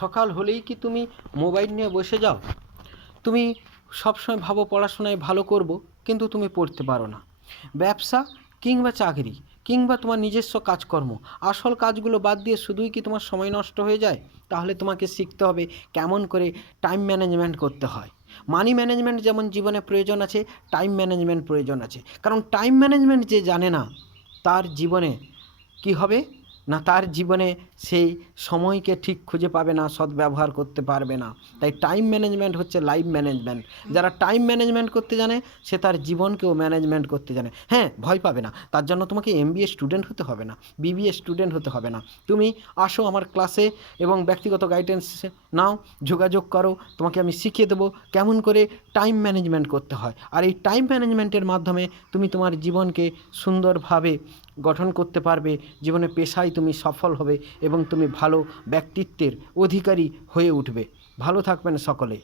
সকাল হলেই কি তুমি মোবাইল নিয়ে বসে যাও? তুমি সবসময় ভাবো পড়াশোনায় ভালো করব, কিন্তু তুমি পড়তে পারো না। ব্যবসা কিংবা চাকরি কিংবা তোমার নিজস্ব কাজকর্ম, আসল কাজগুলো বাদ দিয়ে শুধুই কি তোমার সময় নষ্ট হয়ে যায়? তাহলে তোমাকে শিখতে হবে কেমন করে টাইম ম্যানেজমেন্ট করতে হয়। মানি ম্যানেজমেন্ট যেমন জীবনে প্রয়োজন আছে, টাইম ম্যানেজমেন্ট প্রয়োজন আছে। কারণ টাইম ম্যানেজমেন্ট যে জানে না, তার জীবনে কি হবে না, তার জীবনে সেই সময়কে ঠিক খুঁজে পাবে না, সদ্ব্যবহার করতে পারবে না। তাই টাইম ম্যানেজমেন্ট হচ্ছে লাইফ ম্যানেজমেন্ট। যারা টাইম ম্যানেজমেন্ট করতে জানে, সে তার জীবনকেও ম্যানেজমেন্ট করতে জানে। হ্যাঁ, ভয় পাবে না, তার জন্য তোমাকে এমবিএ স্টুডেন্ট হতে হবে না, বিবিএ স্টুডেন্ট হতে হবে না। তুমি আসো আমার ক্লাসে এবং ব্যক্তিগত গাইডেন্স নাও, যোগাযোগ করো, তোমাকে আমি শিখিয়ে দেবো কেমন করে টাইম ম্যানেজমেন্ট করতে হয়। আর এই টাইম ম্যানেজমেন্টের মাধ্যমে তুমি তোমার জীবনকে সুন্দরভাবে গঠন করতে পারবে, জীবনে পেশায় তুমি সফল হবে এবং তুমি ভালো ব্যক্তিত্বের অধিকারী হয়ে উঠবে। ভালো থাকবেন সকলে।